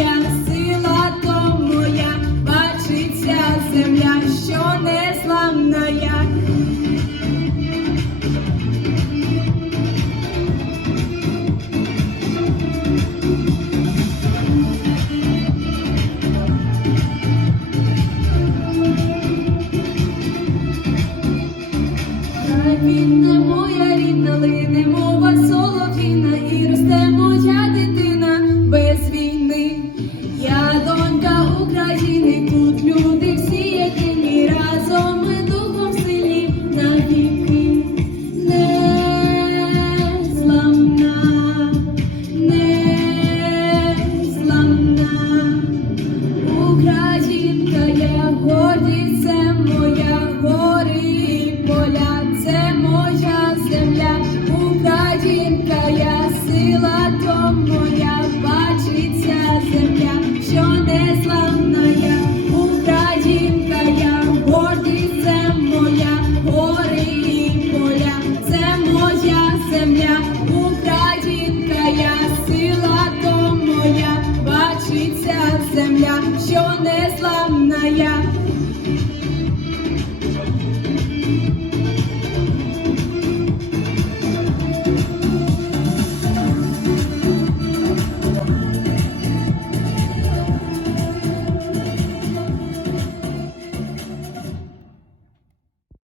моя, сила то моя, бачиться земля, що незламна. Він не моя рідна лине. України тут люди. Що не славная.